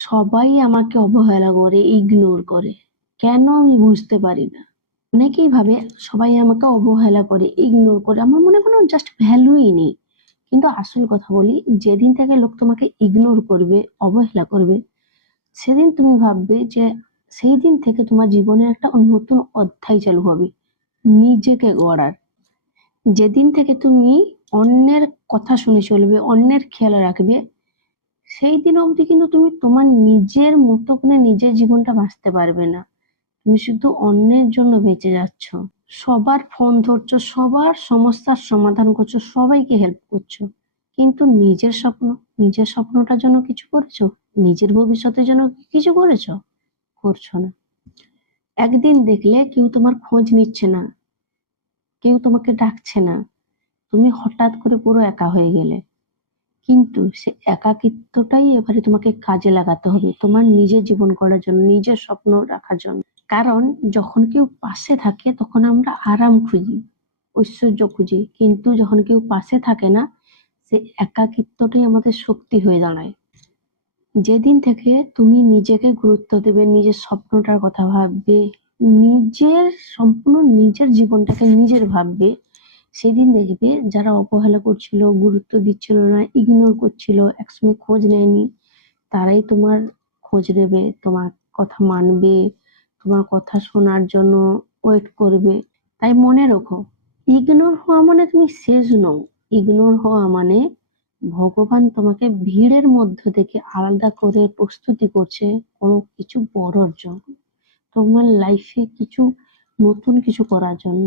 সবাই আমাকে অবহেলা করে, ইগনোর করে। কেন আমি বুঝতে পারি না। অনেকেই ভাবে সবাই আমাকে অবহেলা করে, ইগনোর করে। আমার মনে হয় কোনো জাস্ট ভ্যালুই নেই। কিন্তু আসল কথা বলি, যেদিন থেকে লোক তোমাকে ইগনোর করবে, অবহেলা করবে, সেদিন তুমি ভাববে যে সেই দিন থেকে তোমার জীবনে একটা নতুন অধ্যায় চালু হবে নিজেকে গড়ার। যেদিন থেকে তুমি অন্যের কথা শুনে চলবে, অন্যের খেয়াল রাখবে, সেই দিন অবধি কিন্তু তুমি তোমার নিজের মতো করে নিজের জীবনটা বাঁচতে পারবে না। তুমি শুধু অন্যের জন্য বেঁচে যাচ্ছ। সবার ফোন ধরছো, সবার সমস্যার সমাধান করছো, সবাইকে হেল্প করছো, কিন্তু নিজের স্বপ্নটার জন্য কিছু করেছো? নিজের ভবিষ্যতের জন্য কিছু করেছো? করছো না। একদিন দেখলে কেউ তোমার খোঁজ নিচ্ছে না, কেউ তোমাকে ডাকছে না, তুমি হঠাৎ করে পুরো একা হয়ে গেলে। কিন্তু সে একাকিত্বটাই এবারে তোমাকে কাজে লাগাতে হবে তোমার নিজের জীবন করার জন্য, নিজের স্বপ্ন রাখার জন্য। কারণ যখন কেউ পাশে থাকে তখন আমরা আরাম খুঁজি, ঐশ্বর্য খুঁজি, কিন্তু যখন কেউ পাশে থাকে না, সে একাকিত্বটাই আমাদের শক্তি হয়ে দাঁড়ায়। যেদিন থেকে তুমি নিজেকে গুরুত্ব দেবে, নিজের স্বপ্নটার কথা ভাববে, নিজের সম্পূর্ণ নিজের জীবনটাকে নিজের ভাববে, সেদিন দেখবে যারা অবহেলা করছিল, গুরুত্ব দিচ্ছিল না, ইগনোর করছিল, একসময় খোঁজ নেয়নি, তারাই তোমার খোঁজ নেবে, তোমার কথা মানবে, তোমার কথা শোনার জন্য ওয়েট করবে। তাই মনে রেখো, ইগনোর হওয়া মানে তুমি শেষ নও। ইগনোর হওয়া মানে ভগবান তোমাকে ভিড়ের মধ্য থেকে আলাদা করে প্রস্তুতি করছে কোনো কিছু বড়র জন্য, তোমার লাইফে কিছু নতুন কিছু করার জন্য।